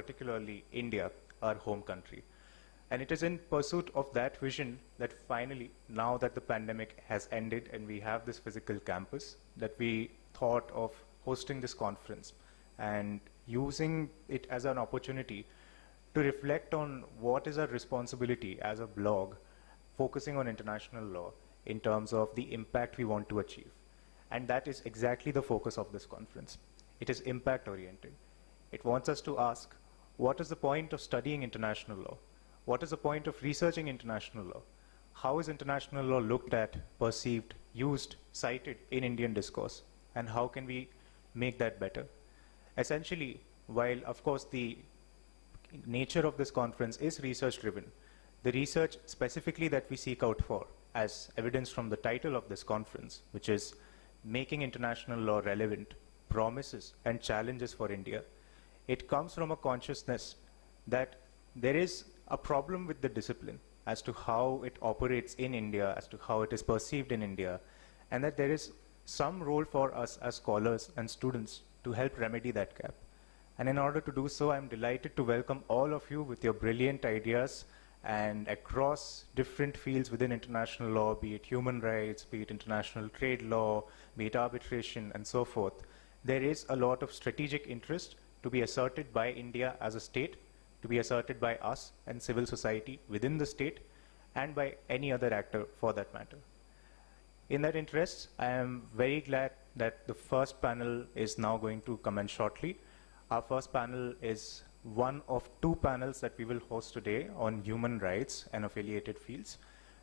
particularly India, our home country. And it is in pursuit of that vision that finally, now that the pandemic has ended and we have this physical campus, that we thought of hosting this conference and using it as an opportunity to reflect on what is our responsibility as a blog focusing on international law in terms of the impact we want to achieve. And that is exactly the focus of this conference. It is impact oriented. It wants us to ask, what is the point of studying international law? What is the point of researching international law? How is international law looked at, perceived, used, cited in Indian discourse? And how can we make that better? Essentially, while of course the nature of this conference is research driven, the research specifically that we seek out for, as evidenced from the title of this conference, which is Making International Law Relevant, Promises and Challenges for India, it comes from a consciousness that there is a problem with the discipline as to how it operates in India, as to how it is perceived in India, and that there is some role for us as scholars and students to help remedy that gap. And in order to do so, I'm delighted to welcome all of you with your brilliant ideas and across different fields within international law, be it human rights, be it international trade law, be it arbitration, and so forth. There is a lot of strategic interest to be asserted by India as a state, to be asserted by us and civil society within the state, and by any other actor for that matter. In that interest, I am very glad that the first panel is now going to commence shortly. Our first panel is one of two panels that we will host today on human rights and affiliated fields.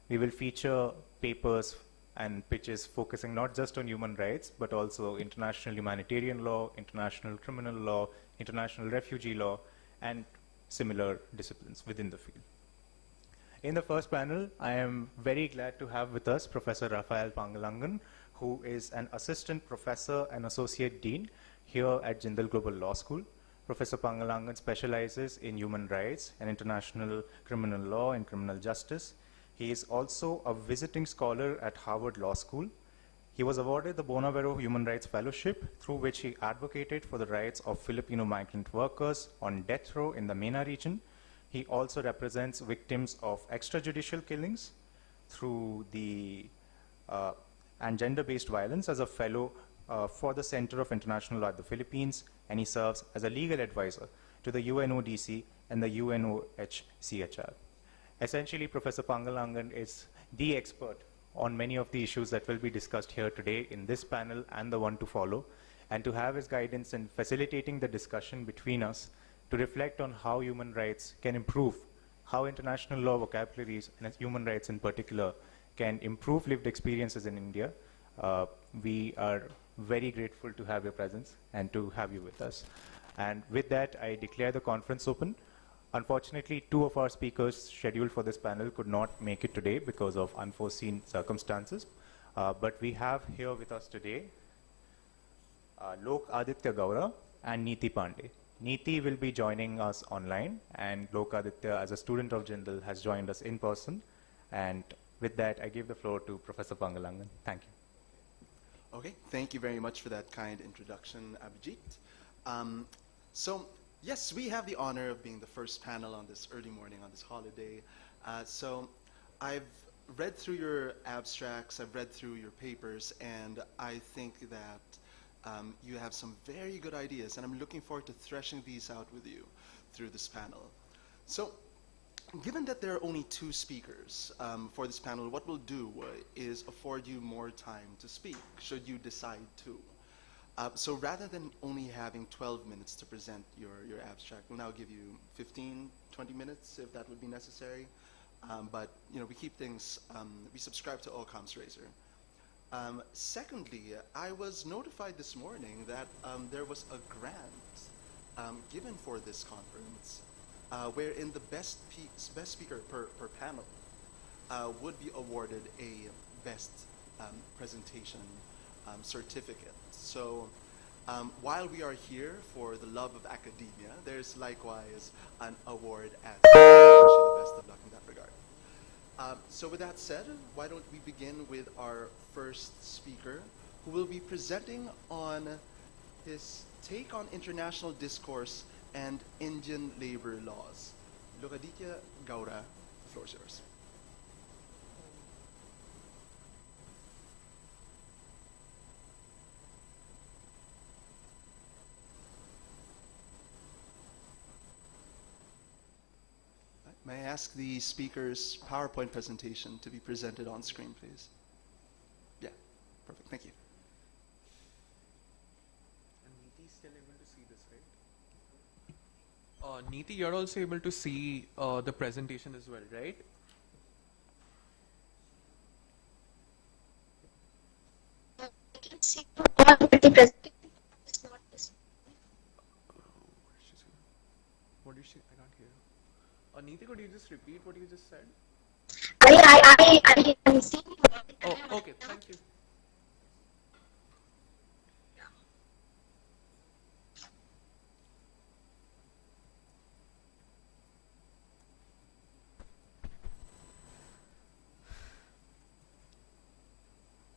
We will feature papers and pitches focusing not just on human rights, but also international humanitarian law, international criminal law, international refugee law, and similar disciplines within the field. In the first panel, I am very glad to have with us Professor Raphael Pangalangan, who is an assistant professor and associate dean here at Jindal Global Law School. Professor Pangalangan specializes in human rights and international criminal law and criminal justice. He is also a visiting scholar at Harvard Law School. He was awarded the Bonavero Human Rights Fellowship, through which he advocated for the rights of Filipino migrant workers on death row in the MENA region. He also represents victims of extrajudicial killings through the and gender-based violence as a fellow for the Center of International Law at the Philippines, and he serves as a legal advisor to the UNODC and the UNOHCHR. Essentially, Professor Pangalangan is the expert on many of the issues that will be discussed here today in this panel and the one to follow, and to have his guidance in facilitating the discussion between us to reflect on how human rights can improve, how international law vocabularies and human rights in particular can improve lived experiences in India. We are very grateful to have your presence and to have you with us. And with that, I declare the conference open. Unfortunately, two of our speakers scheduled for this panel could not make it today because of unforeseen circumstances. But we have here with us today Lok Aditya Gaura and Neeti Pandey. Neeti will be joining us online, and Lok Aditya, as a student of Jindal, has joined us in person. And with that, I give the floor to Professor Pangalangan. Thank you. Okay, thank you very much for that kind introduction, Abhijit. So, yes, we have the honor of being the first panel on this early morning on this holiday. So, I've read through your abstracts, I've read through your papers, and I think that you have some very good ideas, and I'm looking forward to threshing these out with you through this panel. So, given that there are only two speakers for this panel, what we'll do is afford you more time to speak, should you decide to. So rather than only having 12 minutes to present your abstract, we'll now give you 15, 20 minutes if that would be necessary. But you know, we keep things, we subscribe to OCOM's Razor. Secondly, I was notified this morning that there was a grant given for this conference, wherein the best speaker per panel would be awarded a best presentation certificate. So while we are here for the love of academia, there's likewise an award at the best of luck in that regard. So with that said, why don't we begin with our first speaker, who will be presenting on his take on international discourse and Indian labor laws. Lokaditya Gaura, the floor is yours. May I ask the speaker's PowerPoint presentation to be presented on screen, please? Yeah, perfect. Thank you. And Neeti is still able to see this, right? Neeti, you're also able to see the presentation as well, right? I can see all but the presentation is not this. What did she? I can't hear. Neeti, could you just repeat what you just said? I am seeing. Oh, okay. Thank you.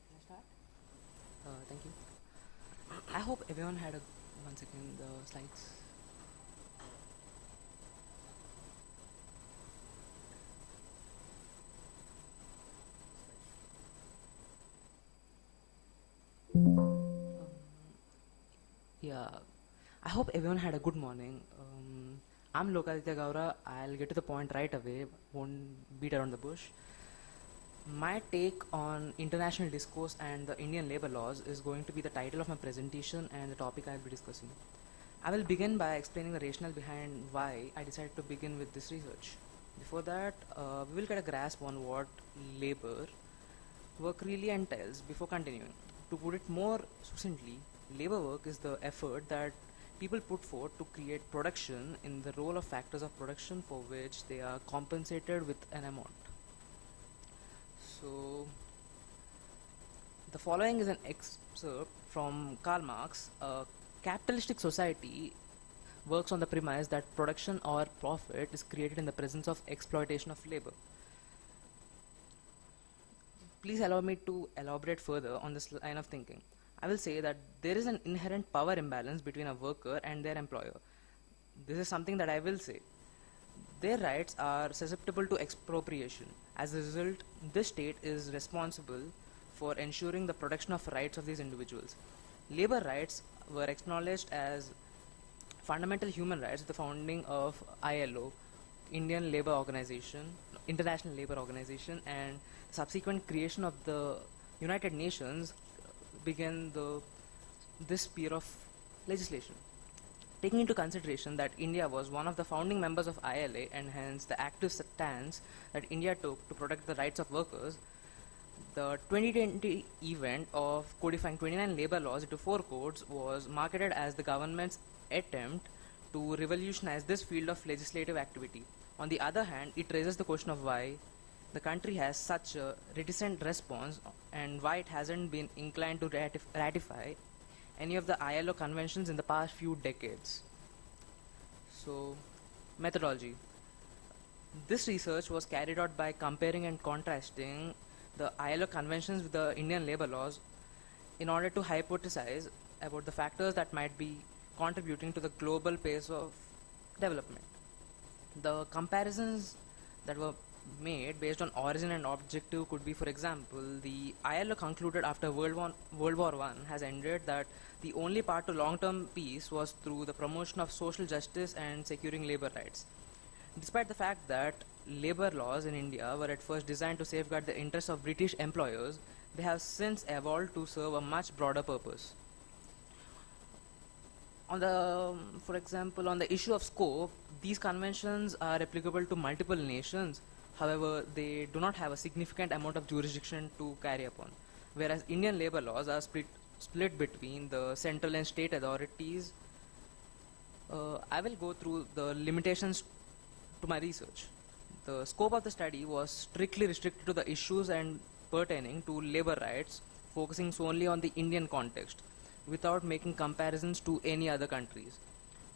Can I start? Thank you. I hope everyone had a 1 second the slides. Yeah, I hope everyone had a good morning. I'm Lokaditya Gaura. I'll get to the point right away, won't beat around the bush. My take on international discourse and the Indian labor laws is going to be the title of my presentation and the topic I'll be discussing. I will begin by explaining the rationale behind why I decided to begin with this research. Before that, we will get a grasp on what labor work really entails before continuing. To put it more succinctly, labor work is the effort that people put forth to create production in the role of factors of production for which they are compensated with an amount. So, the following is an excerpt from Karl Marx. A capitalistic society works on the premise that production or profit is created in the presence of exploitation of labor. Please allow me to elaborate further on this line of thinking. I will say that there is an inherent power imbalance between a worker and their employer. This is something that I will say. Their rights are susceptible to expropriation. As a result, this state is responsible for ensuring the protection of rights of these individuals. Labor rights were acknowledged as fundamental human rights at the founding of ILO, Indian Labour Organization, International Labour Organization, and subsequent creation of the United Nations began this sphere of legislation. Taking into consideration that India was one of the founding members of ILA and hence the active stance that India took to protect the rights of workers, the 2020 event of codifying 29 labor laws into 4 codes was marketed as the government's attempt to revolutionize this field of legislative activity. On the other hand, it raises the question of why the country has such a reticent response and why it hasn't been inclined to ratify any of the ILO conventions in the past few decades. So, methodology. This research was carried out by comparing and contrasting the ILO conventions with the Indian labor laws in order to hypothesize about the factors that might be contributing to the global pace of development. The comparisons that were made based on origin and objective could be, for example, the ILO concluded after World War I has ended that the only path to long-term peace was through the promotion of social justice and securing labor rights. Despite the fact that labor laws in India were at first designed to safeguard the interests of British employers, they have since evolved to serve a much broader purpose. For example, on the issue of scope, these conventions are applicable to multiple nations. However, they do not have a significant amount of jurisdiction to carry upon, whereas Indian labor laws are split between the central and state authorities. I will go through the limitations to my research. The scope of the study was strictly restricted to the issues and pertaining to labor rights, focusing solely on the Indian context, without making comparisons to any other countries.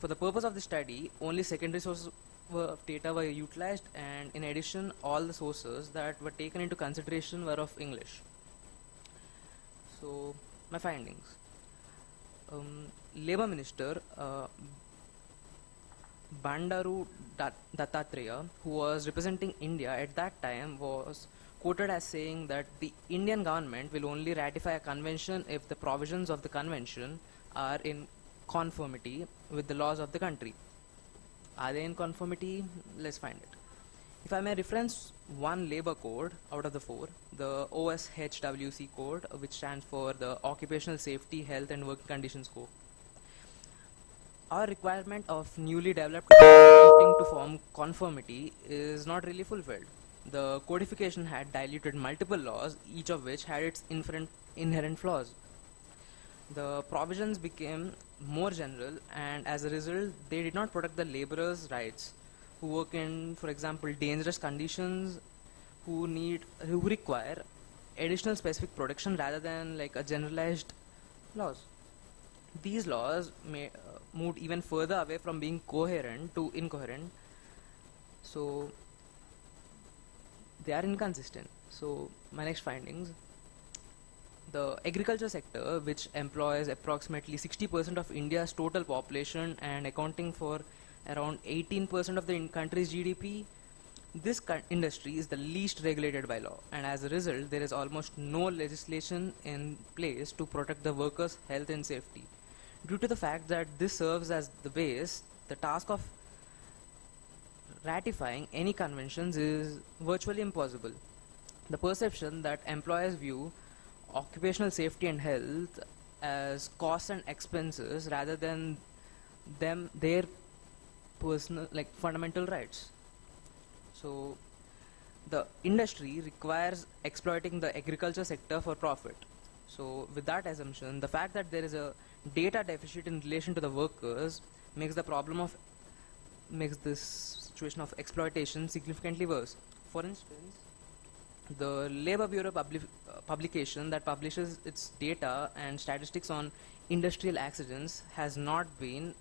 For the purpose of the study, only secondary sources of data were utilized, and in addition, all the sources that were taken into consideration were of English. So, my findings. Labor Minister Bandaru Dattatreya, who was representing India at that time, was quoted as saying that the Indian government will only ratify a convention if the provisions of the convention are in conformity with the laws of the country. Are they in conformity? Let's find it. If I may reference one labor code out of the four, the OSHWC code, which stands for the Occupational Safety, Health and Working Conditions Code. Our requirement of newly developed attempting to form conformity is not really fulfilled. The codification had diluted multiple laws, each of which had its inherent flaws. The provisions became more general, and as a result, they did not protect the laborers' rights who work in, for example, dangerous conditions, who require additional specific protection rather than like a generalized laws. These laws moved even further away from being coherent to incoherent, so they are inconsistent. So my next findings: the agriculture sector, which employs approximately 60% of India's total population and accounting for around 18% of the country's GDP, this industry is the least regulated by law, and as a result, there is almost no legislation in place to protect the workers' health and safety. Due to the fact that this serves as the base, the task of ratifying any conventions is virtually impossible. The perception that employers view occupational safety and health as costs and expenses rather than their personal fundamental rights. So the industry requires exploiting the agriculture sector for profit. So with that assumption, the fact that there is a data deficit in relation to the workers makes this situation of exploitation significantly worse. For instance, the Labour Bureau publication that publishes its data and statistics on industrial accidents has not been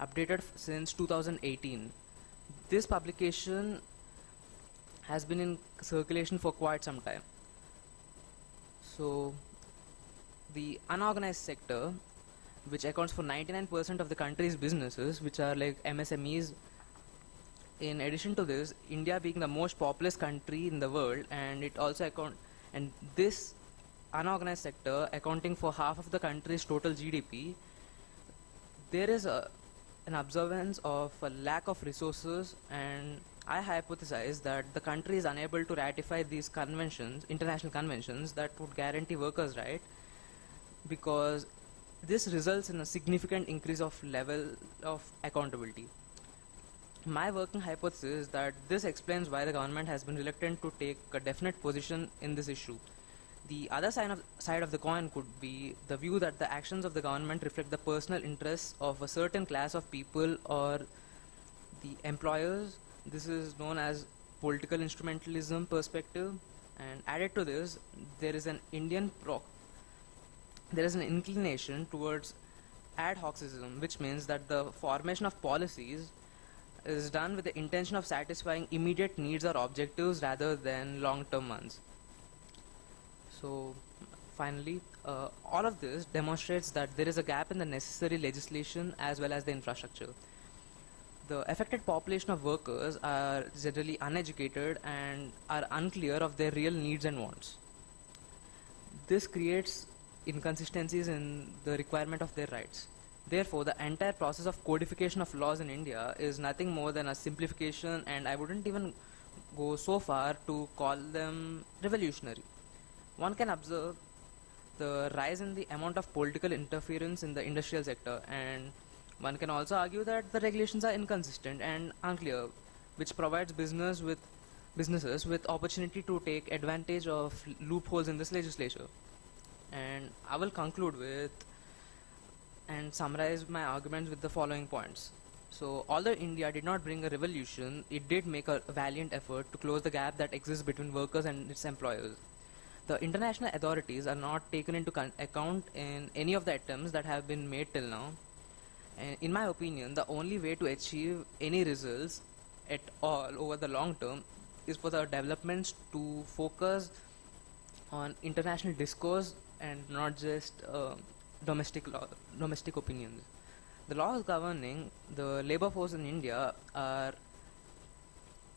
updated since 2018. This publication has been in circulation for quite some time. So the unorganized sector, which accounts for 99% of the country's businesses, which are like MSMEs. In addition to this, India being the most populous country in the world, and this unorganized sector accounting for half of the country's total GDP, there is an observance of a lack of resources, and I hypothesize that the country is unable to ratify these conventions, international conventions that would guarantee workers' right, because this results in a significant increase of level of accountability. My working hypothesis is that this explains why the government has been reluctant to take a definite position in this issue. The other side of the coin could be the view that the actions of the government reflect the personal interests of a certain class of people or the employers. This is known as political instrumentalism perspective, and added to this, there is an inclination towards ad hocism, which means that the formation of policies is done with the intention of satisfying immediate needs or objectives rather than long-term ones. So finally, all of this demonstrates that there is a gap in the necessary legislation as well as the infrastructure. The affected population of workers are generally uneducated and are unclear of their real needs and wants. This creates inconsistencies in the requirement of their rights. Therefore, the entire process of codification of laws in India is nothing more than a simplification, and I wouldn't even go so far to call them revolutionary. One can observe the rise in the amount of political interference in the industrial sector, and one can also argue that the regulations are inconsistent and unclear, which provides businesses with opportunity to take advantage of loopholes in this legislature. And I will conclude with and summarize my arguments with the following points. So, although India did not bring a revolution, it did make a valiant effort to close the gap that exists between workers and its employers. The international authorities are not taken into account in any of the attempts that have been made till now. And in my opinion, the only way to achieve any results at all over the long term is for the developments to focus on international discourse and not just domestic opinions. The laws governing the labor force in India are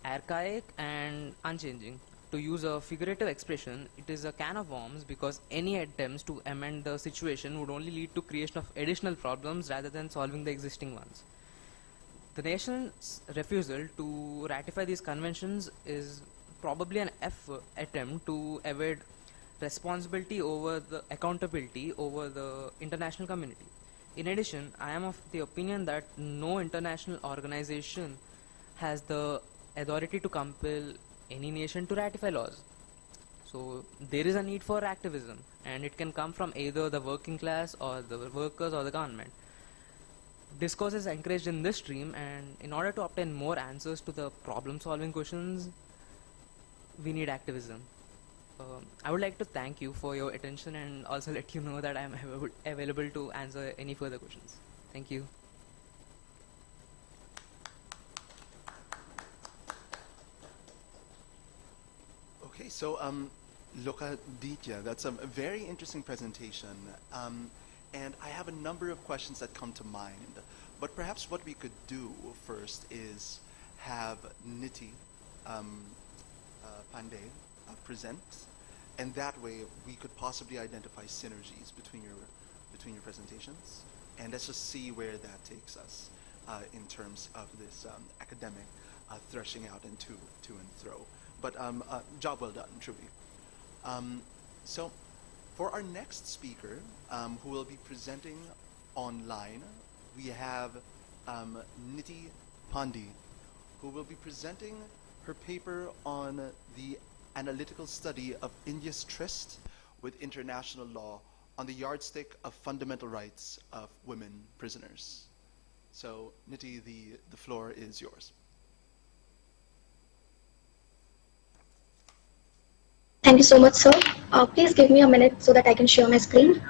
archaic and unchanging. To use a figurative expression, it is a can of worms because any attempts to amend the situation would only lead to creation of additional problems rather than solving the existing ones. The nation's refusal to ratify these conventions is probably an attempt to evade responsibility over the accountability over the international community. In addition, I am of the opinion that no international organization has the authority to compel any nation to ratify laws. So there is a need for activism, and it can come from either the working class or the workers or the government. Discourse is encouraged in this stream, and in order to obtain more answers to the problem solving questions, we need activism. I would like to thank you for your attention and also let you know that I am available to answer any further questions. Thank you. Okay, so Lokaditya, that's a very interesting presentation. And I have a number of questions that come to mind. But perhaps what we could do first is have Niti Pandey present, and that way we could possibly identify synergies between your presentations, and let's just see where that takes us in terms of this academic threshing out and to and fro. But job well done, truly. So for our next speaker, who will be presenting online, we have Niti Pandey, who will be presenting her paper on the analytical study of India's tryst with international law on the yardstick of fundamental rights of women prisoners. So, Niti, the floor is yours. Thank you so much, sir. Please give me a minute so that I can share my screen.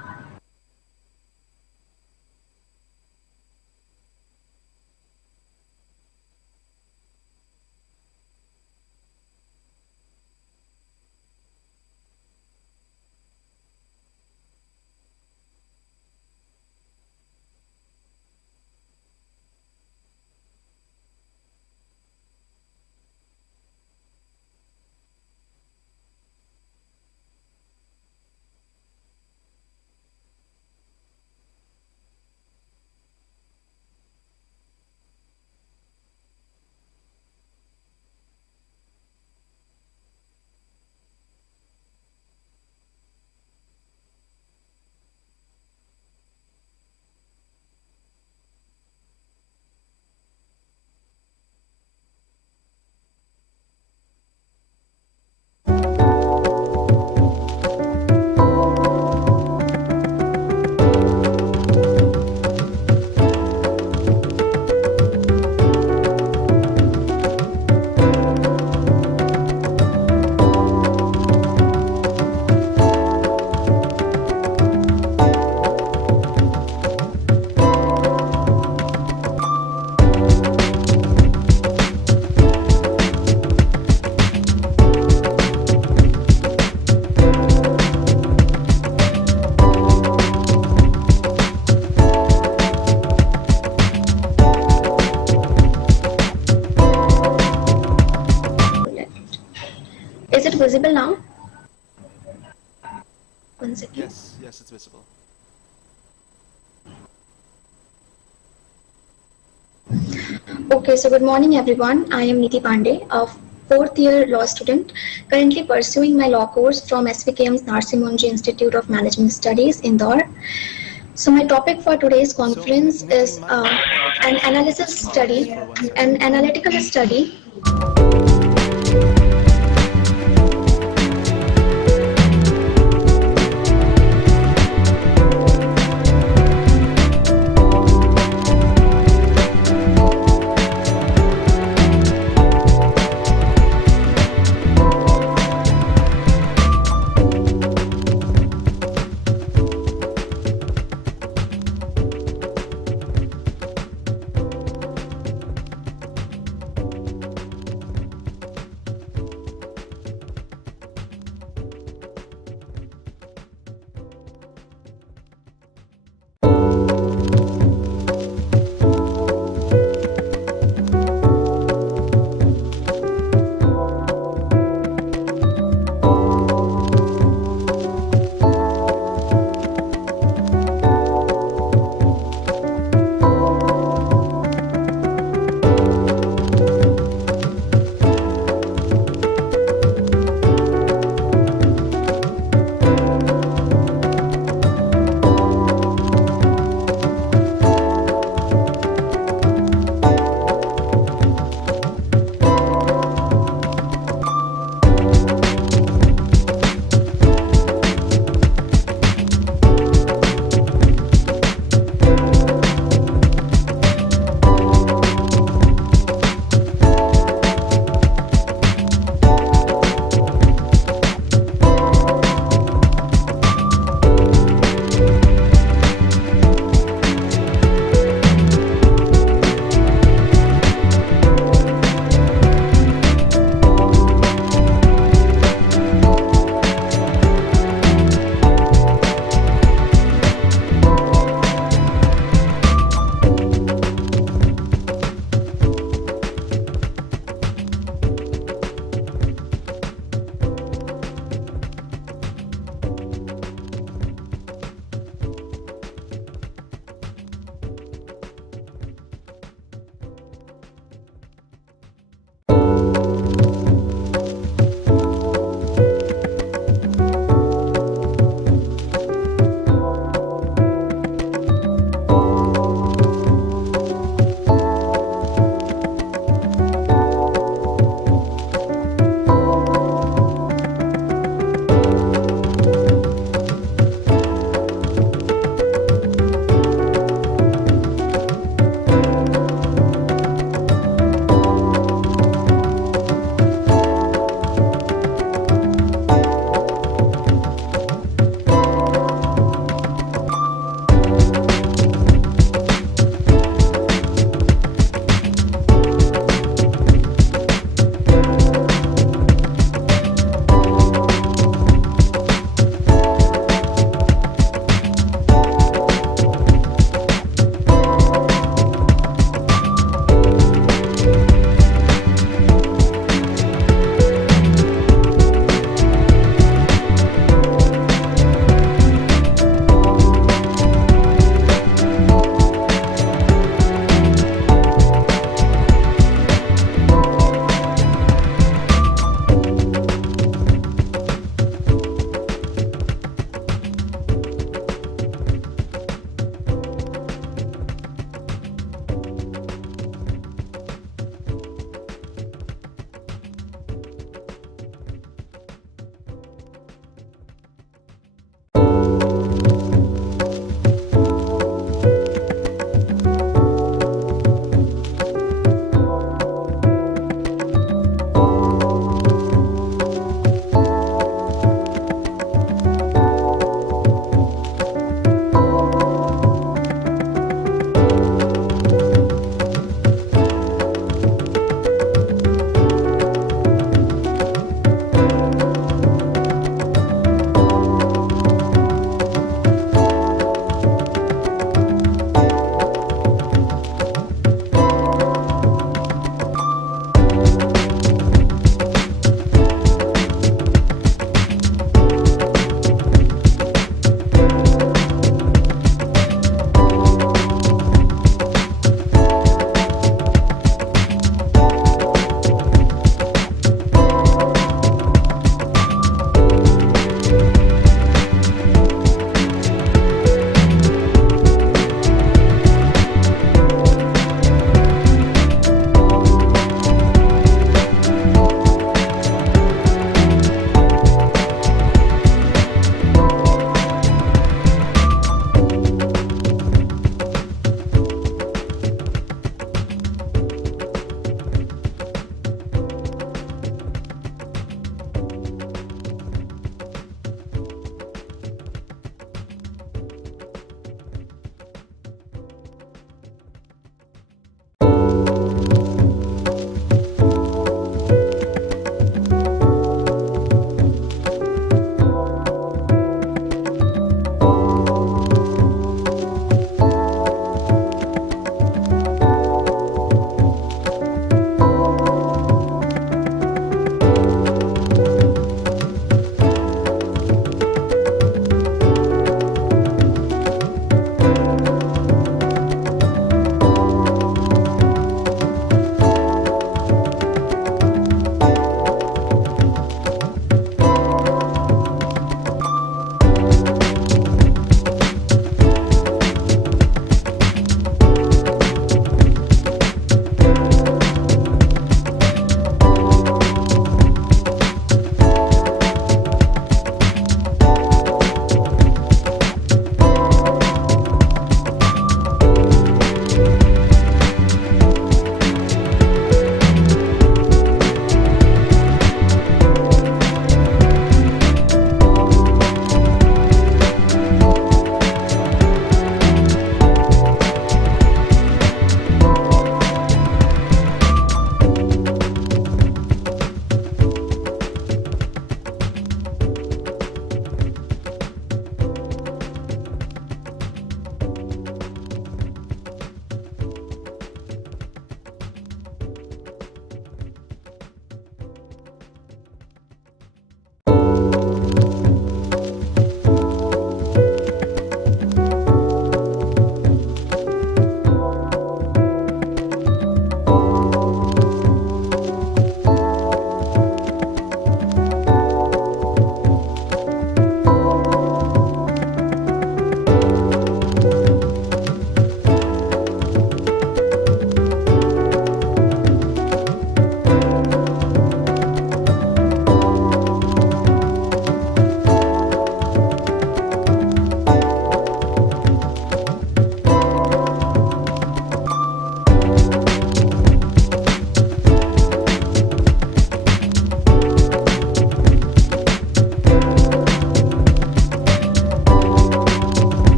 Is it visible now? One second. Yes, it's visible. Okay, so good morning everyone. I am Niti Pandey, a fourth year law student, currently pursuing my law course from SVKM's Narsi Monji Institute of Management Studies, Indore. So my topic for today's conference is an analytical study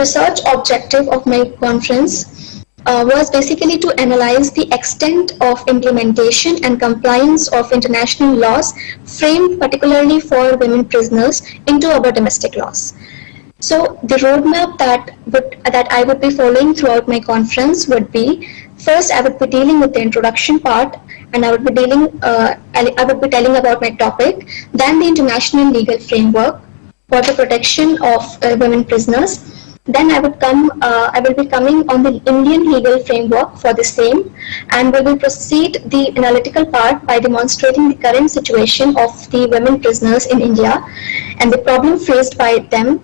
research objective of my conference was basically to analyze the extent of implementation and compliance of international laws framed particularly for women prisoners into our domestic laws. So the roadmap that I would be following throughout my conference would be, first I would be dealing with the introduction part, and I would be telling about my topic, then the international legal framework for the protection of women prisoners. Then I will be coming on the Indian legal framework for the same, and we will proceed the analytical part by demonstrating the current situation of the women prisoners in India and the problem faced by them,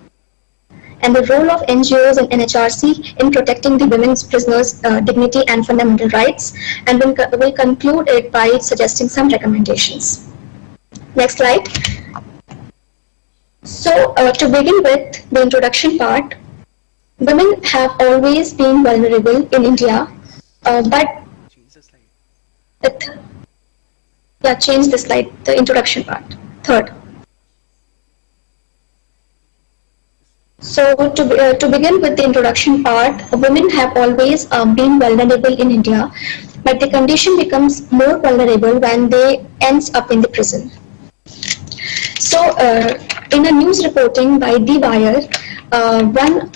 and the role of NGOs and NHRC in protecting the women's prisoners' dignity and fundamental rights, and we'll conclude it by suggesting some recommendations. Next slide. So to begin with the introduction part, women have always been vulnerable in India, but change the slide, the introduction part, third. So to begin with the introduction part, women have always been vulnerable in India, but the condition becomes more vulnerable when they ends up in the prison. So in a news reporting by The Wire, one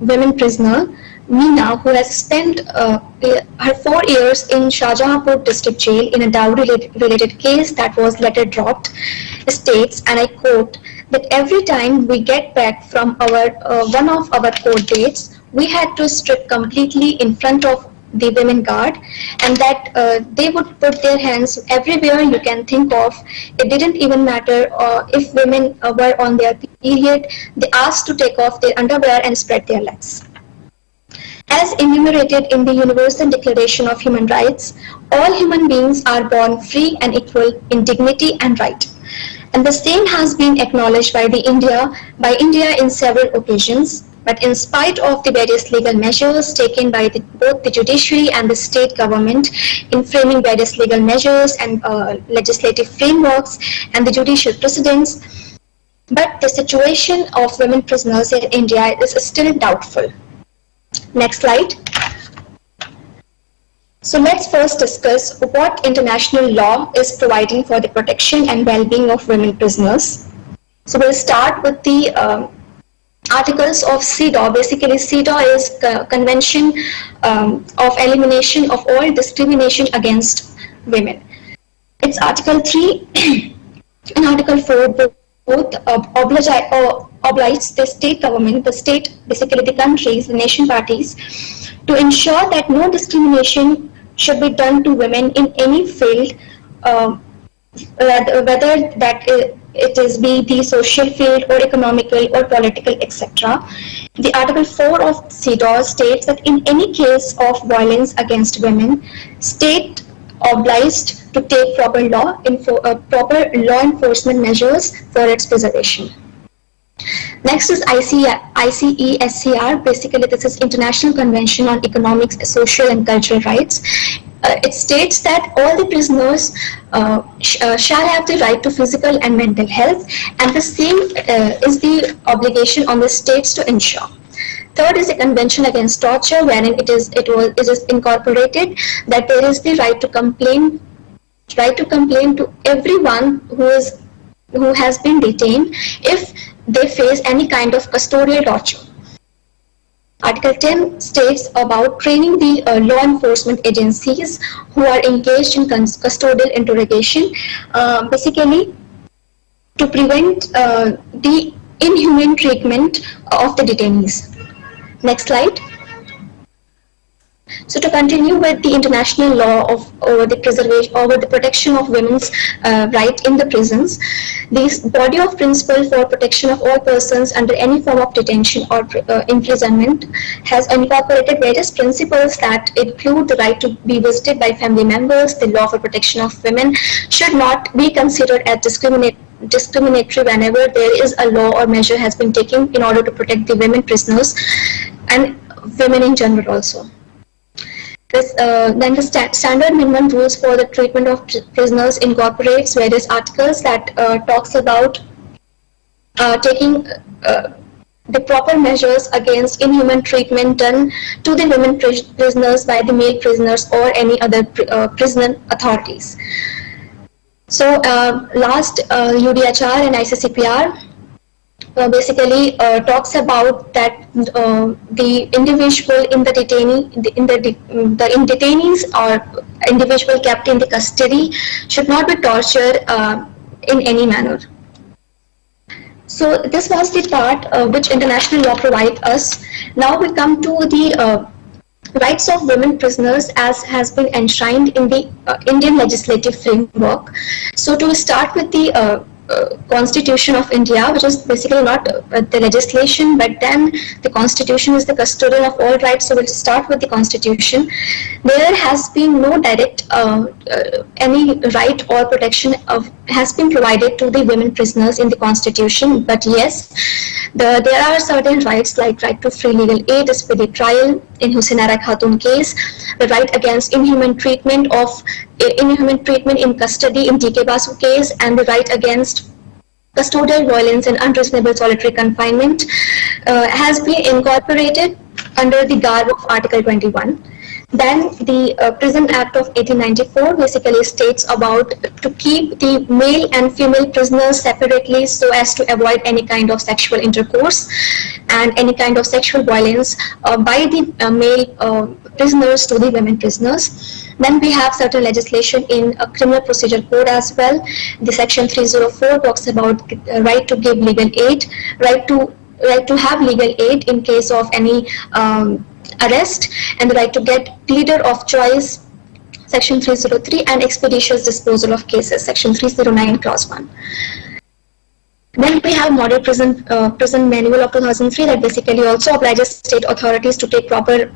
women prisoner, Meena, who has spent her 4 years in Shahjahanpur district jail in a dowry-related case that was later dropped, states, and I quote, that every time we get back from our one of our court dates, we had to strip completely in front of the women guard, and that they would put their hands everywhere you can think of. It didn't even matter if women were on their period. They asked to take off their underwear and spread their legs. As enumerated in the Universal Declaration of Human Rights, all human beings are born free and equal in dignity and right. And the same has been acknowledged by India in several occasions. But in spite of the various legal measures taken by both the judiciary and the state government in framing various legal measures and legislative frameworks and the judicial precedents, but the situation of women prisoners in India is still doubtful. Next slide. So let's first discuss what international law is providing for the protection and well-being of women prisoners. So we'll start with the articles of CEDAW. Basically, CEDAW is the Convention of Elimination of All Discrimination Against Women. It's Article 3 and Article 4 both oblige the state government, basically the countries, the nation parties, to ensure that no discrimination should be done to women in any field, whether that it is be the social field or economical or political, etc. The Article 4 of CEDAW states that in any case of violence against women, state obliged to take proper law enforcement measures for its preservation. Next is ICESCR. Basically, this is International Convention on Economic, Social, and Cultural Rights. It states that all the prisoners shall have the right to physical and mental health, and the same is the obligation on the states to ensure. Third is the Convention Against Torture, wherein it is incorporated that there is the right to complain to everyone who has been detained if they face any kind of custodial torture. Article 10 states about training the law enforcement agencies who are engaged in custodial interrogation, basically to prevent the inhumane treatment of the detainees. Next slide. So to continue with the international law over the protection of women's right in the prisons, this body of principle for protection of all persons under any form of detention or imprisonment has incorporated various principles that include the right to be visited by family members. The law for protection of women should not be considered as discriminatory whenever there is a law or measure has been taken in order to protect the women prisoners and women in general also. Then the standard minimum rules for the treatment of prisoners incorporates various articles that talks about taking the proper measures against inhuman treatment done to the women prisoners by the male prisoners or any other prison authorities. So last UDHR and ICCPR basically talks about that the individual in the detainees or individual kept in the custody should not be tortured in any manner. So this was the part which international law provides us. Now we come to the rights of women prisoners as has been enshrined in the Indian legislative framework. So to start with the Constitution of India, which is basically not the legislation, but then the Constitution is the custodian of all rights. So we'll start with the Constitution. There has been no direct any right or protection has been provided to the women prisoners in the Constitution. But yes, there are certain rights like right to free legal aid, a speedy trial in Husainara Khatun case, the right against inhuman treatment in custody in DK Basu case, and the right against custodial violence and unreasonable solitary confinement has been incorporated under the garb of Article 21. Then the Prison Act of 1894 basically states about to keep the male and female prisoners separately so as to avoid any kind of sexual intercourse and any kind of sexual violence by the male prisoners to the women prisoners. Then we have certain legislation in a criminal procedure code as well. The section 304 talks about right to give legal aid, right to have legal aid in case of any arrest, and the right to get pleader of choice, section 303, and expeditious disposal of cases, section 309 clause 1. Then we have Model Prison Manual of 2003 that basically also obliges state authorities to take proper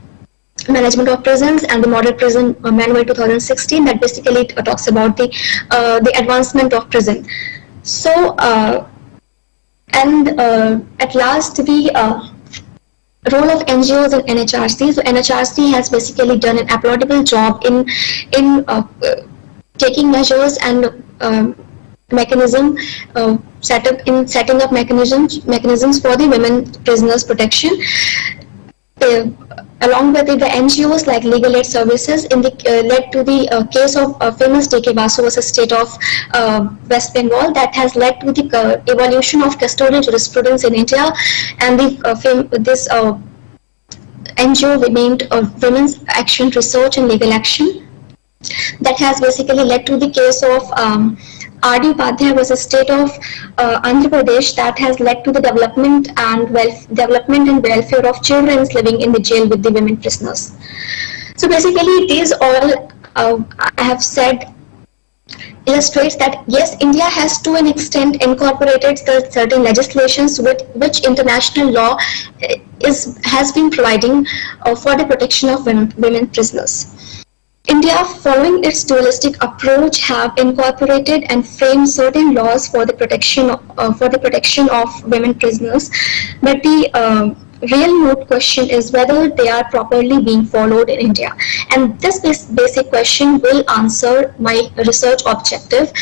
management of prisons, and the Model Prison Manual 2016 that basically talks about the advancement of prison. So at last the role of NGOs and NHRC. So NHRC has basically done an applaudable job in taking measures and setting up mechanisms for the women prisoners protection. Along with the NGOs like Legal Aid Services led to the case of famous DK Basu versus State of West Bengal that has led to the evolution of custodial jurisprudence in India, and this NGO named Women's Action Research and Legal Action that has basically led to the case of R.D. Upadhyay versus State of Andhra Pradesh that has led to the development and welfare of children living in the jail with the women prisoners. So basically these all I have said illustrates that yes, India has to an extent incorporated certain legislations with which international law has been providing for the protection of women prisoners. India, following its dualistic approach, have incorporated and framed certain laws for the protection of women prisoners, but the real moot question is whether they are properly being followed in India. And this basic question will answer my research objective,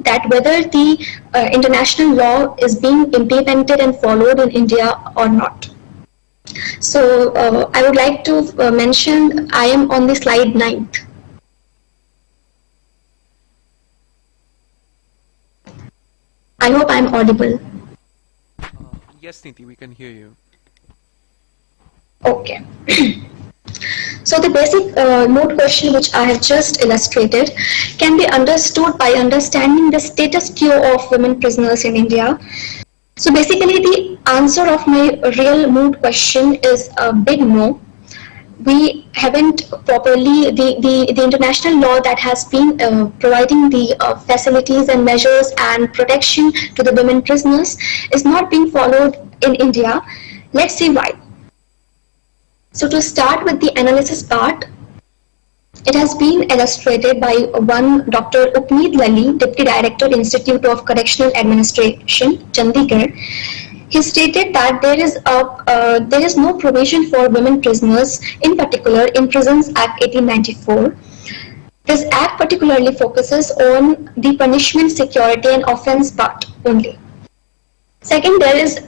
that whether the international law is being implemented and followed in India or not. So I would like to mention, I am on the slide 9. I hope I am audible. Yes, Niti, we can hear you. Okay. So the basic moot question which I have just illustrated can be understood by understanding the status quo of women prisoners in India. So basically the answer of my real moot question is a big no. We haven't properly, the international law that has been providing the facilities and measures and protection to the women prisoners is not being followed in India. Let's see why. So to start with the analysis part, it has been illustrated by one Dr. Upneet Lally, Deputy Director, Institute of Correctional Administration, Chandigarh. He stated that there is no provision for women prisoners, in particular in Prisons Act 1894. This act particularly focuses on the punishment, security and offence part only. Second, there is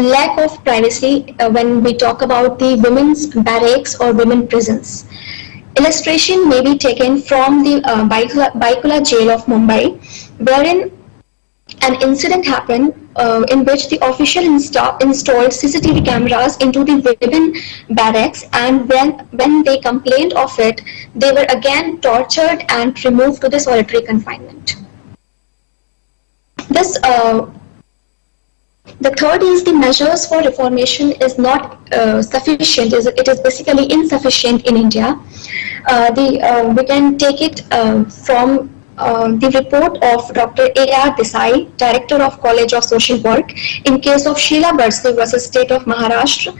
lack of privacy when we talk about the women's barracks or women prisons. Illustration may be taken from the Baikula jail of Mumbai, wherein an incident happened in which the official installed CCTV cameras into the women barracks, and when they complained of it, they were again tortured and removed to the solitary confinement. The third is the measures for reformation is not sufficient. It is basically insufficient in India. We can take it from the report of Dr. A.R. Desai, Director of College of Social Work, in case of Sheila Barsey versus State of Maharashtra.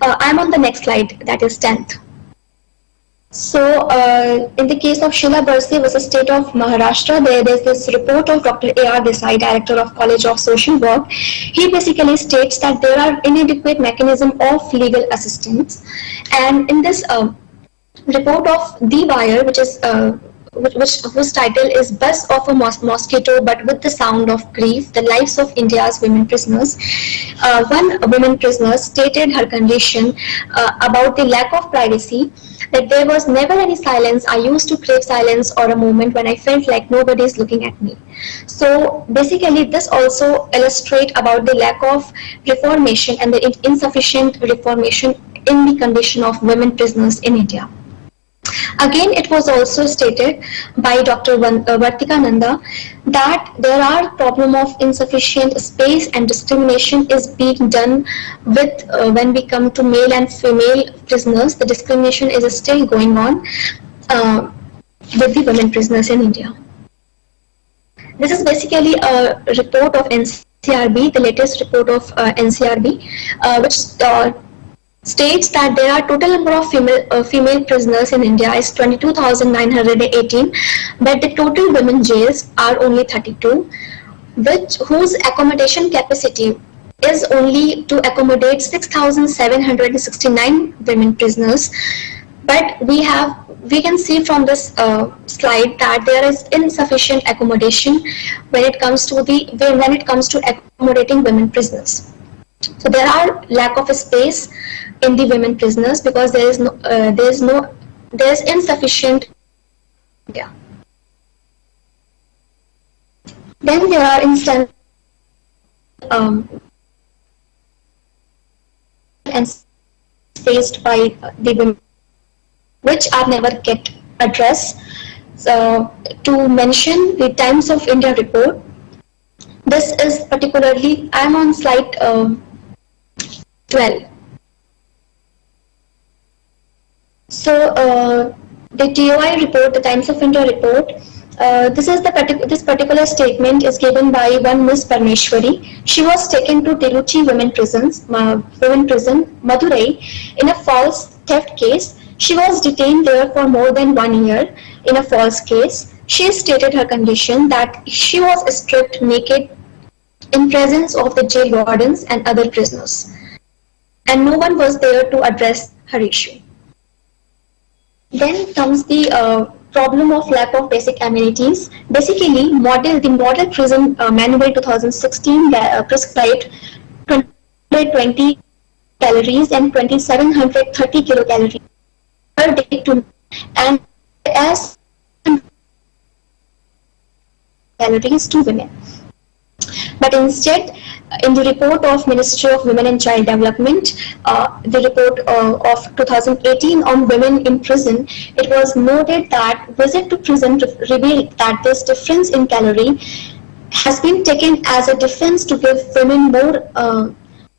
I'm on the next slide, that is 10th. So, in the case of Sheila Barsey versus State of Maharashtra, there is this report of Dr. A.R. Desai, Director of College of Social Work. He basically states that there are inadequate mechanism of legal assistance, and in this report of The Wire, whose title is Buzz of a Mosquito but with the Sound of Grief, the Lives of India's Women Prisoners. One woman prisoner stated her condition about the lack of privacy, that there was never any silence. I used to crave silence or a moment when I felt like nobody is looking at me. So basically this also illustrates about the lack of reformation and the insufficient reformation in the condition of women prisoners in India. Again, it was also stated by Dr. Vartika Nanda that there are problem of insufficient space and discrimination is being done with when we come to male and female prisoners. The discrimination is still going on with the women prisoners in India. This is basically a report of NCRB, the latest report of NCRB, which states that there are total number of female prisoners in India is 22,918, but the total women jails are only 32, whose accommodation capacity is only to accommodate 6,769 women prisoners. But we can see from this slide that there is insufficient accommodation when it comes to accommodating women prisoners. So there are lack of space in the women prisoners because there is insufficient. Yeah. Then there are instances and faced by the women which are never get addressed. So to mention the Times of India report, this is particularly, I'm on slide 12. So the TOI report, the Times of India report, this particular statement is given by one Miss Parmeshwari. She was taken to Tiruchi women prison, Madurai, in a false theft case. She was detained there for more than 1 year in a false case. She stated her condition that she was stripped naked in presence of the jail wardens and other prisoners, and no one was there to address her issue. Then comes the problem of lack of basic amenities. Basically, the Model Prison Manual 2016 prescribed 220 calories and 2,730 kilocalories per day and as calories to women. But instead, in the report of Ministry of Women and Child Development, the report of 2018 on women in prison, it was noted that visit to prison revealed that this difference in calorie has been taken as a defense to give women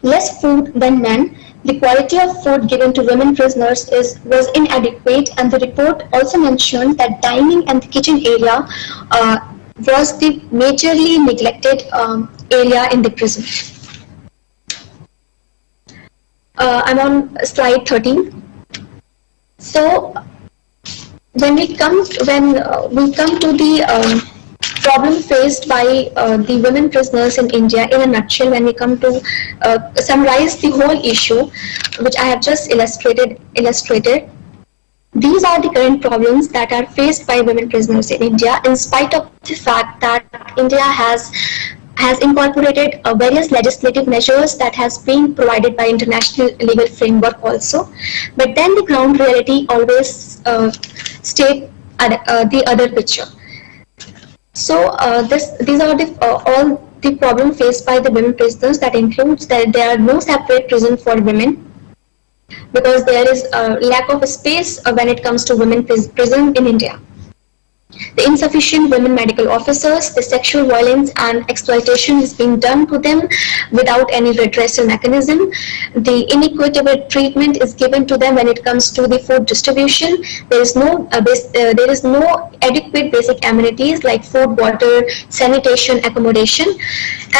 less food than men. The quality of food given to women prisoners was inadequate, and the report also mentioned that dining and the kitchen area was the majorly neglected area in the prison. I'm on slide 13. So when we come to the problem faced by the women prisoners in India in a nutshell, when we come to summarize the whole issue, which I have just illustrated, these are the current problems that are faced by women prisoners in India, in spite of the fact that India has has incorporated various legislative measures that has been provided by international legal framework also, but then the ground reality always state the other picture. So these are all the problem faced by the women prisoners. That includes that there are no separate prison for women, because there is a lack of space when it comes to women prison in India. The insufficient women medical officers, the sexual violence and exploitation is being done to them without any redressal mechanism. The inequitable treatment is given to them when it comes to the food distribution. There is no adequate basic amenities like food, water, sanitation, accommodation.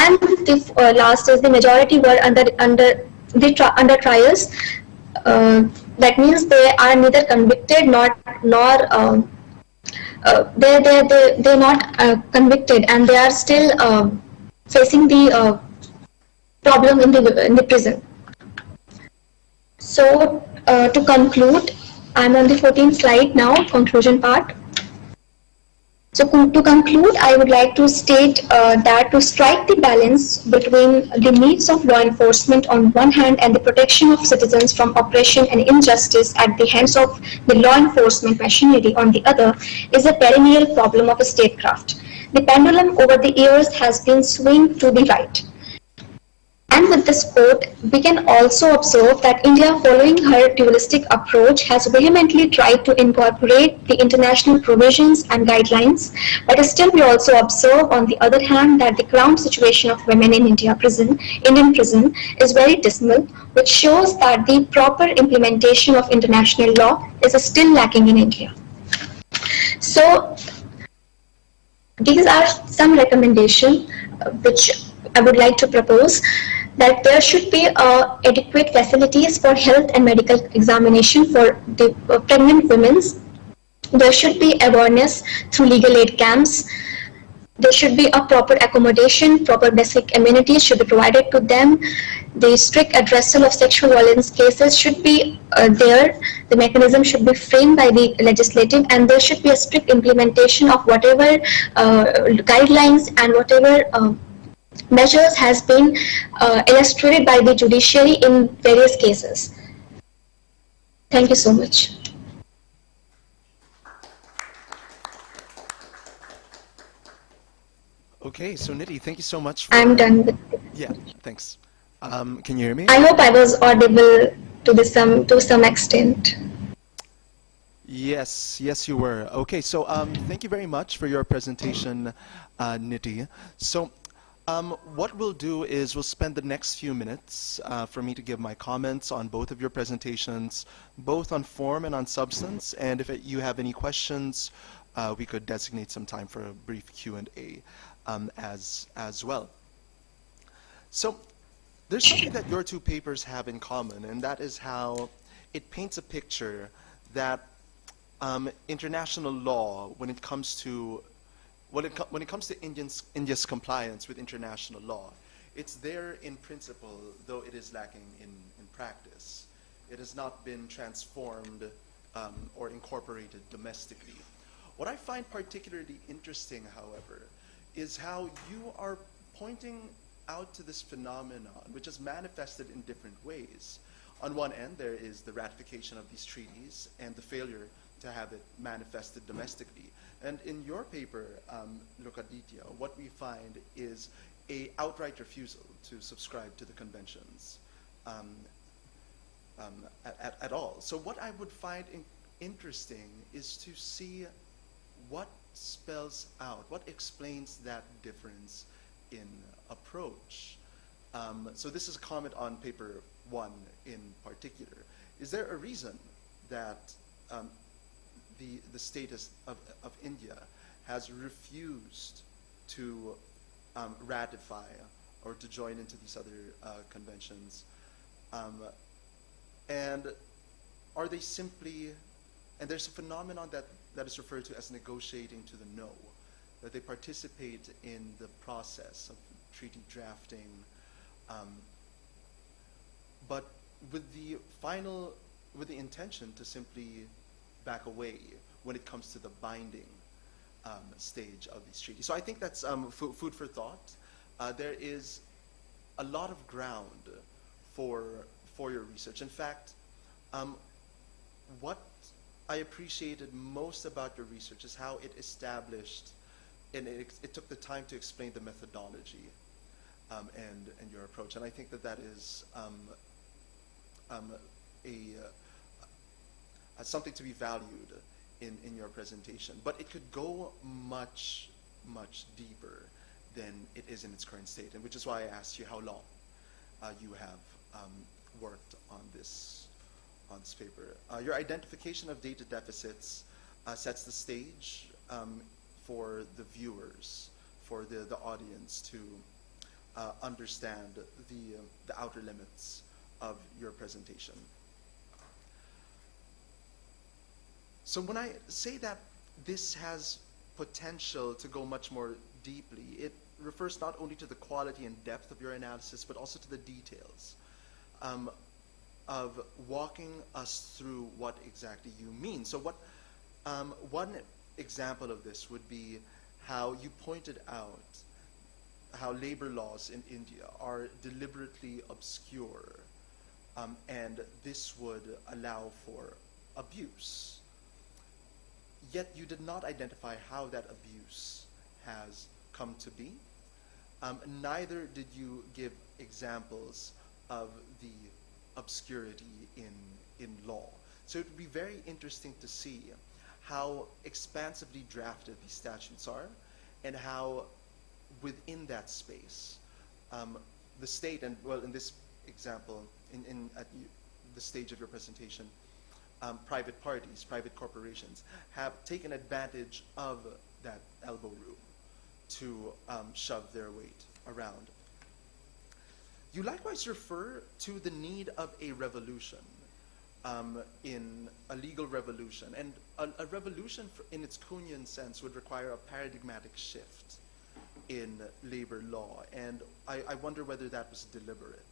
And the last is the majority were under trials. That means they are neither convicted nor they're not convicted, and they are still facing the problem in the prison. So to conclude, I'm on the 14th slide now, conclusion part. So to conclude, I would like to state that to strike the balance between the needs of law enforcement on one hand and the protection of citizens from oppression and injustice at the hands of the law enforcement machinery on the other is a perennial problem of statecraft. The pendulum over the years has been swinging to the right. And with this quote, we can also observe that India, following her dualistic approach, has vehemently tried to incorporate the international provisions and guidelines, but still we also observe, on the other hand, that the ground situation of women in Indian prison is very dismal, which shows that the proper implementation of international law is still lacking in India. So these are some recommendations which I would like to propose, that there should be adequate facilities for health and medical examination for the pregnant women. There should be awareness through legal aid camps. There should be a proper accommodation, proper basic amenities should be provided to them. The strict addressal of sexual violence cases should be there. The mechanism should be framed by the legislative, and there should be a strict implementation of whatever guidelines and whatever measures has been illustrated by the judiciary in various cases. Thank you so much. Okay, so Nidhi, thank you so much. I'm done with it. Yeah, thanks. Can you hear me? I hope I was audible to some extent. Yes, you were. Okay, so thank you very much for your presentation, Nidhi. So what we'll do is we'll spend the next few minutes for me to give my comments on both of your presentations, both on form and on substance. And if you have any questions, we could designate some time for a brief Q&A as well. So there's something that your two papers have in common, and that is how it paints a picture that international law, when it comes to India's compliance with international law, it's there in principle, though it is lacking in practice. It has not been transformed or incorporated domestically. What I find particularly interesting, however, is how you are pointing out to this phenomenon, which is manifested in different ways. On one end, there is the ratification of these treaties and the failure to have it manifested domestically. And in your paper, Lokaditya, what we find is a outright refusal to subscribe to the conventions at all. So what I would find interesting is to see what spells out, what explains that difference in approach. So this is a comment on paper 1 in particular. Is there a reason that the status of India has refused to ratify or to join into these other conventions? And are they simply, and there's a phenomenon that is referred to as negotiating to the no, that they participate in the process of treaty drafting, but with the intention to simply back away when it comes to the binding stage of these treaties. So I think that's food for thought. there is a lot of ground for your research. In fact, what I appreciated most about your research is how it established, and it took the time to explain the methodology and your approach. And I think that that is something to be valued in your presentation. But it could go much, much deeper than it is in its current state, and which is why I asked you how long you have worked on this paper. Your identification of data deficits sets the stage for the viewers, for the audience to understand the outer limits of your presentation. So when I say that this has potential to go much more deeply, it refers not only to the quality and depth of your analysis, but also to the details of walking us through what exactly you mean. So what one example of this would be how you pointed out how labor laws in India are deliberately obscure, and this would allow for abuse. Yet you did not identify how that abuse has come to be. Neither did you give examples of the obscurity in law. So it would be very interesting to see how expansively drafted these statutes are, and how within that space, the state, and well, in this example, at the stage of your presentation, private parties, private corporations have taken advantage of that elbow room to shove their weight around. You likewise refer to the need of a revolution, in a legal revolution. And a revolution in its Kuhnian sense would require a paradigmatic shift in labor law. And I wonder whether that was deliberate,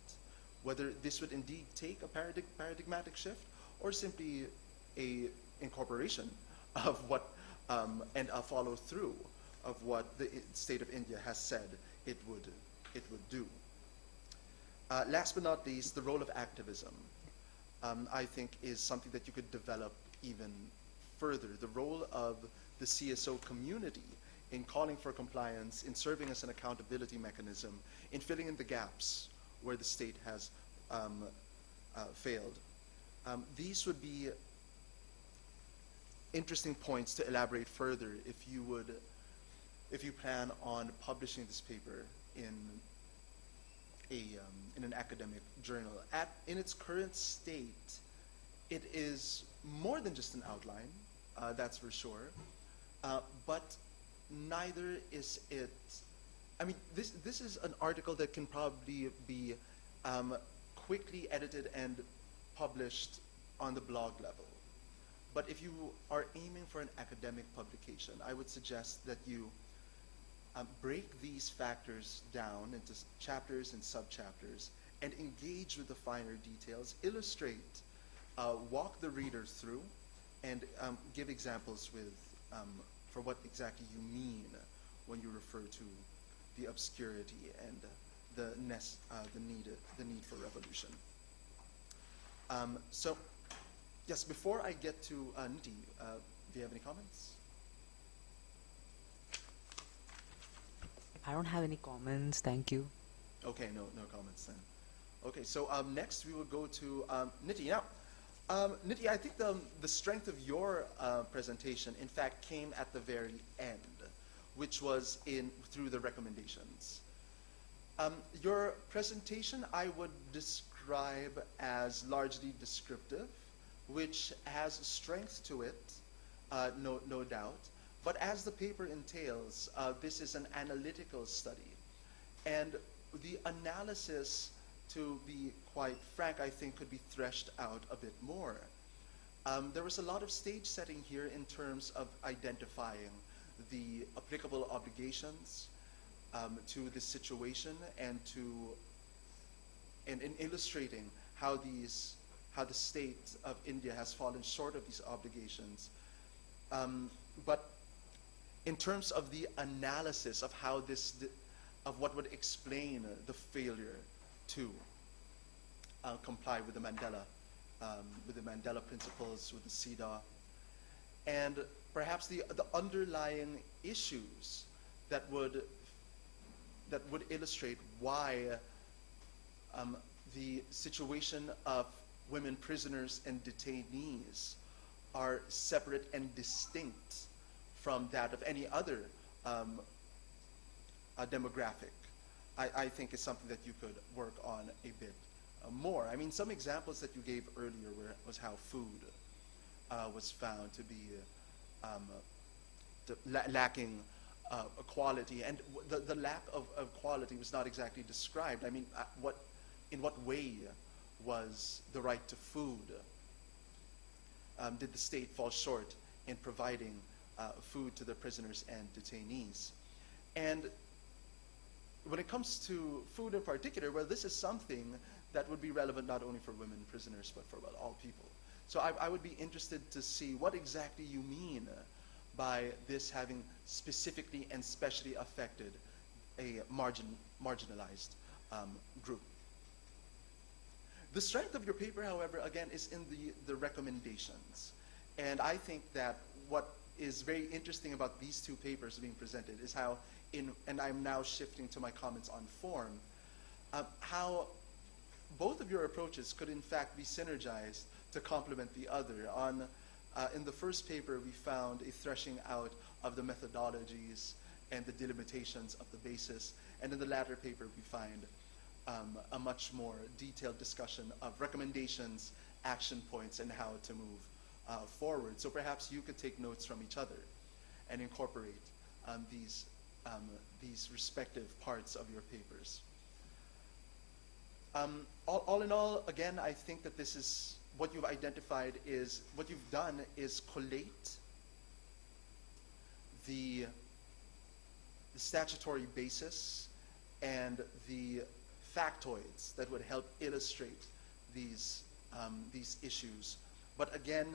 whether this would indeed take a paradigmatic shift, or simply a incorporation of what, and a follow through of what the state of India has said it would do. Last but not least, the role of activism, I think, is something that you could develop even further. The role of the CSO community in calling for compliance, in serving as an accountability mechanism, in filling in the gaps where the state has failed. These would be interesting points to elaborate further if you plan on publishing this paper in an academic journal. In its current state, it is more than just an outline, that's for sure, but neither is it, I mean, this is an article that can probably be quickly edited and published on the blog level. But if you are aiming for an academic publication, I would suggest that you break these factors down into chapters and subchapters and engage with the finer details, illustrate, walk the reader through, and give examples for what exactly you mean when you refer to the obscurity and the need for revolution. So, yes, before I get to Niti, do you have any comments? I don't have any comments, thank you. Okay, no comments then. Okay, so next we will go to Niti. Now, Niti, I think the strength of your presentation, in fact, came at the very end, which was through the recommendations. Your presentation I would describe as largely descriptive, which has strength to it, no doubt. But as the paper entails, this is an analytical study. And the analysis, to be quite frank, I think could be threshed out a bit more. There was a lot of stage setting here in terms of identifying the applicable obligations to this situation, and in illustrating how the state of India has fallen short of these obligations. But in terms of the analysis of how this of what would explain the failure to comply with the Mandela principles, with the CEDAW, and perhaps the underlying issues that would illustrate why the situation of women prisoners and detainees are separate and distinct from that of any other demographic, I think is something that you could work on a bit more. I mean, some examples that you gave earlier was how food was found to be lacking quality, and the lack of quality was not exactly described. I mean, in what way was the right to food? Did the state fall short in providing food to the prisoners and detainees? And when it comes to food in particular, well, this is something that would be relevant not only for women prisoners, but for, well, all people. So I would be interested to see what exactly you mean by this having specifically and specially affected a marginalized group. The strength of your paper, however, again, is in the recommendations. And I think that what is very interesting about these two papers being presented is how, and I'm now shifting to my comments on form, how both of your approaches could in fact be synergized to complement the other. In the first paper, we found a threshing out of the methodologies and the delimitations of the basis. And in the latter paper, we find a much more detailed discussion of recommendations, action points, and how to move forward. So perhaps you could take notes from each other and incorporate these respective parts of your papers. All in all, again, I think that this is what you've identified is, what you've done is collate the statutory basis and the factoids that would help illustrate these issues. But again,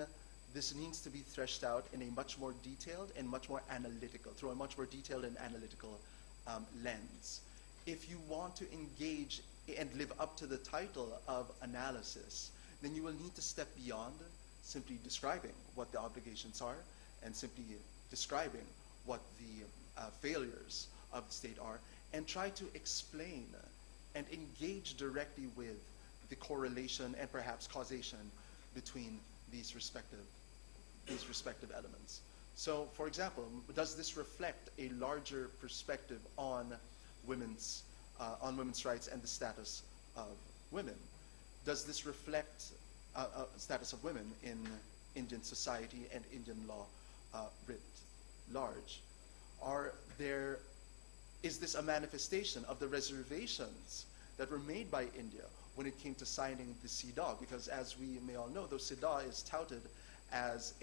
this needs to be threshed out in a much more detailed and much more analytical, through a much more detailed and analytical lens. If you want to engage and live up to the title of analysis, then you will need to step beyond simply describing what the obligations are and simply describing what the failures of the state are, and try to explain and engage directly with the correlation and perhaps causation between these respective elements. So, for example, does this reflect a larger perspective on women's rights and the status of women? Does this reflect status of women in Indian society and Indian law writ large? Is this a manifestation of the reservations that were made by India when it came to signing the CEDAW? Because as we may all know, though CEDAW is touted as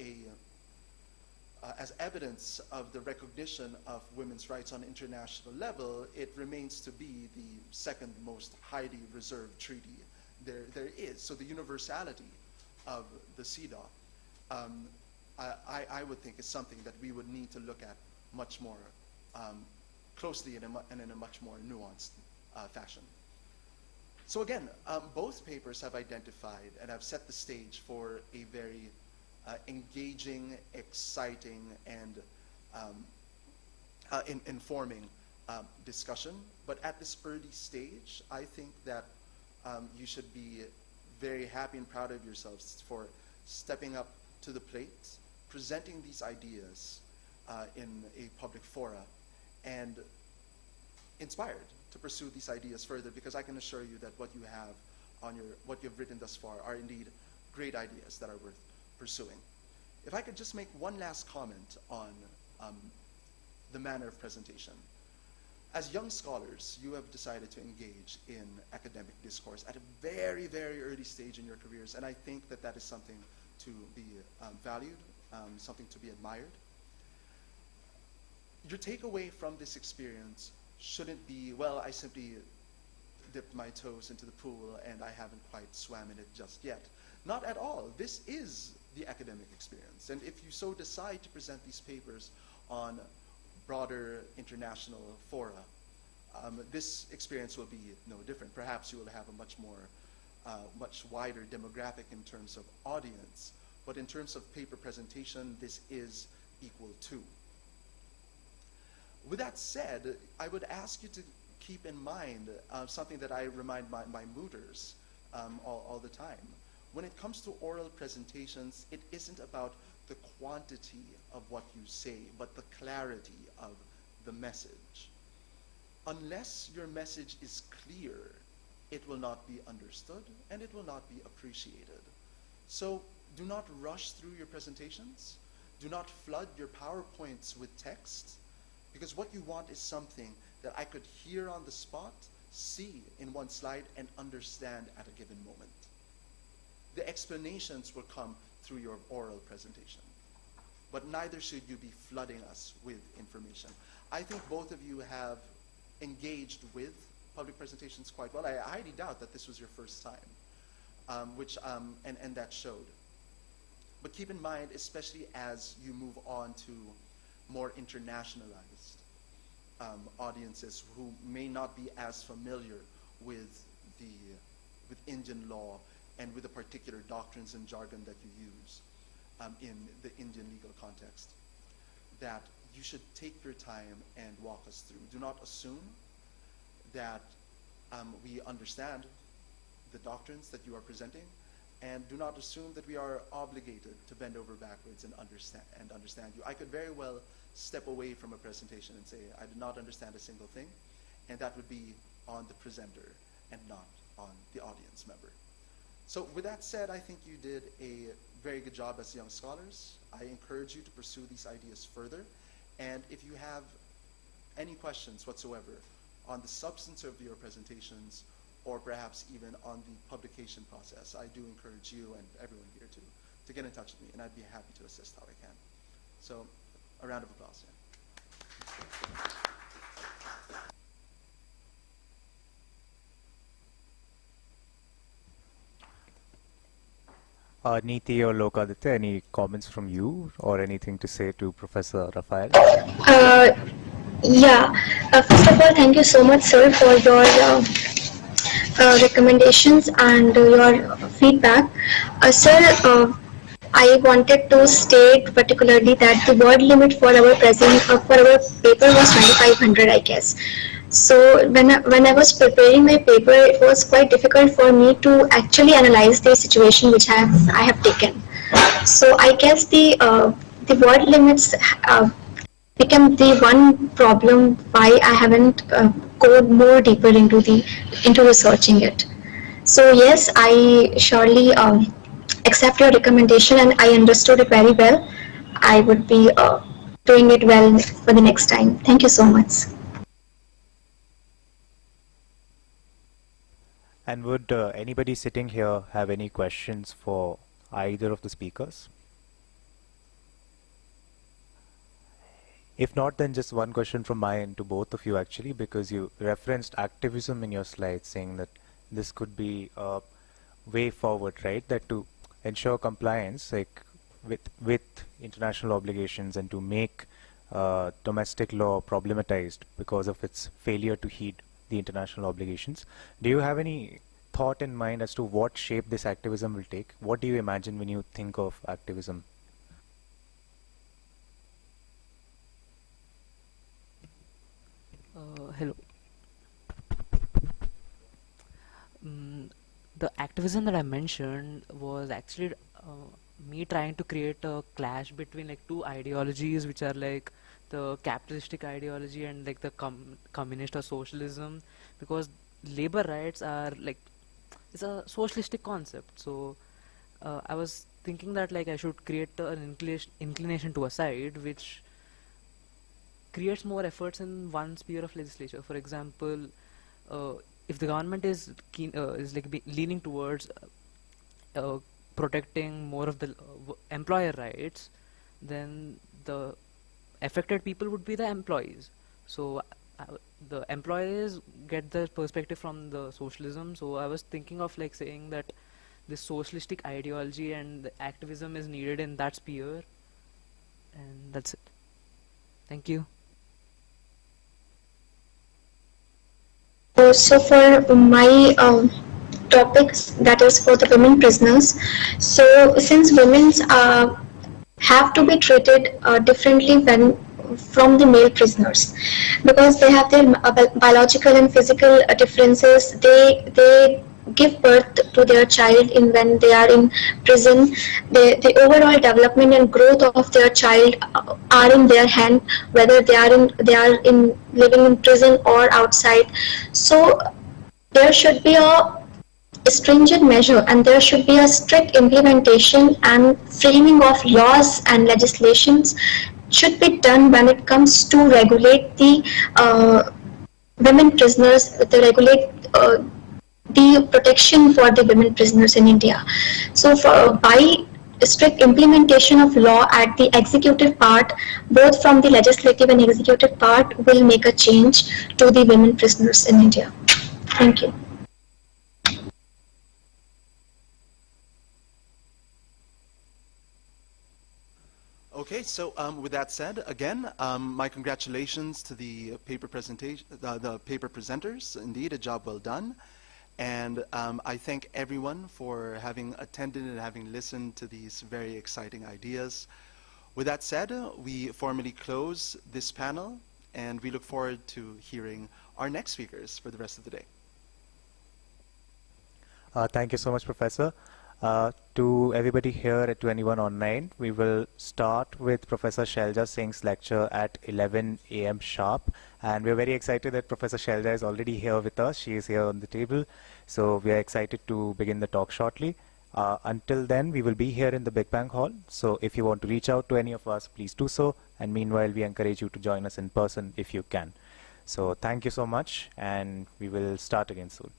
evidence of the recognition of women's rights on international level, it remains to be the second most highly reserved treaty there is. So the universality of the CEDAW, I would think, is something that we would need to look at much more closely and in a much more nuanced fashion. So again, both papers have identified and have set the stage for a very engaging, exciting, and informing discussion. But at this early stage, I think that you should be very happy and proud of yourselves for stepping up to the plate, presenting these ideas in a public fora, and inspired to pursue these ideas further, because I can assure you that what you have on what you've written thus far are indeed great ideas that are worth pursuing. If I could just make one last comment on the manner of presentation. As young scholars, you have decided to engage in academic discourse at a very, very early stage in your careers, and I think that that is something to be valued, something to be admired. Your takeaway from this experience shouldn't be, well, I simply dipped my toes into the pool and I haven't quite swam in it just yet. Not at all. This is the academic experience. And if you so decide to present these papers on broader international fora, This experience will be no different. Perhaps you will have a much more, much wider demographic in terms of audience, but in terms of paper presentation, this is equal to. With that said, I would ask you to keep in mind something that I remind my mooters all the time. When it comes to oral presentations, it isn't about the quantity of what you say, but the clarity of the message. Unless your message is clear, it will not be understood and it will not be appreciated. So do not rush through your presentations. Do not flood your PowerPoints with text, because what you want is something that I could hear on the spot, see in one slide, and understand at a given moment. The explanations will come through your oral presentation, but neither should you be flooding us with information. I think both of you have engaged with public presentations quite well. I highly doubt that this was your first time, and that showed. But keep in mind, especially as you move on to more internationalized audiences who may not be as familiar with Indian law and with the particular doctrines and jargon that you use in the Indian legal context, that you should take your time and walk us through. Do not assume that we understand the doctrines that you are presenting, and do not assume that we are obligated to bend over backwards and understand you. I could very well step away from a presentation and say, I do not understand a single thing, and that would be on the presenter and not on the audience member. So with that said, I think you did a very good job as young scholars. I encourage you to pursue these ideas further, and if you have any questions whatsoever on the substance of your presentations, or perhaps even on the publication process, I do encourage you and everyone here to get in touch with me, and I'd be happy to assist how I can. So, a round of applause. Neeti or Lokaditya, any comments from you or anything to say to Professor Raphael? Yeah. First of all, thank you so much, sir, for your recommendations and your feedback. Sir, I wanted to state particularly that the word limit for our paper was 2500, I guess. So when I was preparing my paper, it was quite difficult for me to actually analyze the situation which I have taken. So I guess the word limits became the one problem why I haven't gone more deeper into researching it. So yes, I surely accept your recommendation, and I understood it very well. I would be doing it well for the next time. Thank you so much. And would anybody sitting here have any questions for either of the speakers? If not, then just one question from my end to both of you actually, because you referenced activism in your slides, saying that this could be a way forward, right? That to ensure compliance, like with international obligations, and to make domestic law problematized because of its failure to heed the international obligations. Do you have any thought in mind as to what shape this activism will take? What do you imagine when you think of activism? Hello. The activism that I mentioned was actually me trying to create a clash between like two ideologies, which are like the capitalistic ideology and like the communist or socialism, because labor rights are like, it's a socialistic concept. So I was thinking that like I should create an inclination to a side which creates more efforts in one sphere of legislature. For example, if the government is leaning towards protecting more of the employer rights, then the affected people would be the employees. So the employees get the perspective from the socialism. So I was thinking of like saying that this socialistic ideology and the activism is needed in that sphere, and that's it. Thank you. So for my topics, that is for the women prisoners. So since women have to be treated differently when from the male prisoners, because they have their biological and physical differences. They give birth to their child in when they are in prison. The overall development and growth of their child are in their hand, whether they are in living in prison or outside. So there should be a stringent measure and there should be a strict implementation and framing of laws and legislations should be done when it comes to regulate the women prisoners, to regulate the protection for the women prisoners in India. So by strict implementation of law at the executive part, both from the legislative and executive part, will make a change to the women prisoners in India. Thank you. Okay, so with that said, again, my congratulations to the paper presentation, the paper presenters. Indeed, a job well done. And I thank everyone for having attended and having listened to these very exciting ideas. With that said, we formally close this panel, and we look forward to hearing our next speakers for the rest of the day. Thank you so much, Professor. To everybody here, to anyone online, we will start with Professor Shailja Singh's lecture at 11 a.m. sharp. And we're very excited that Professor Shailja is already here with us. She is here on the table. So we are excited to begin the talk shortly. Until then, we will be here in the Big Bang Hall. So if you want to reach out to any of us, please do so. And meanwhile, we encourage you to join us in person if you can. So thank you so much, and we will start again soon.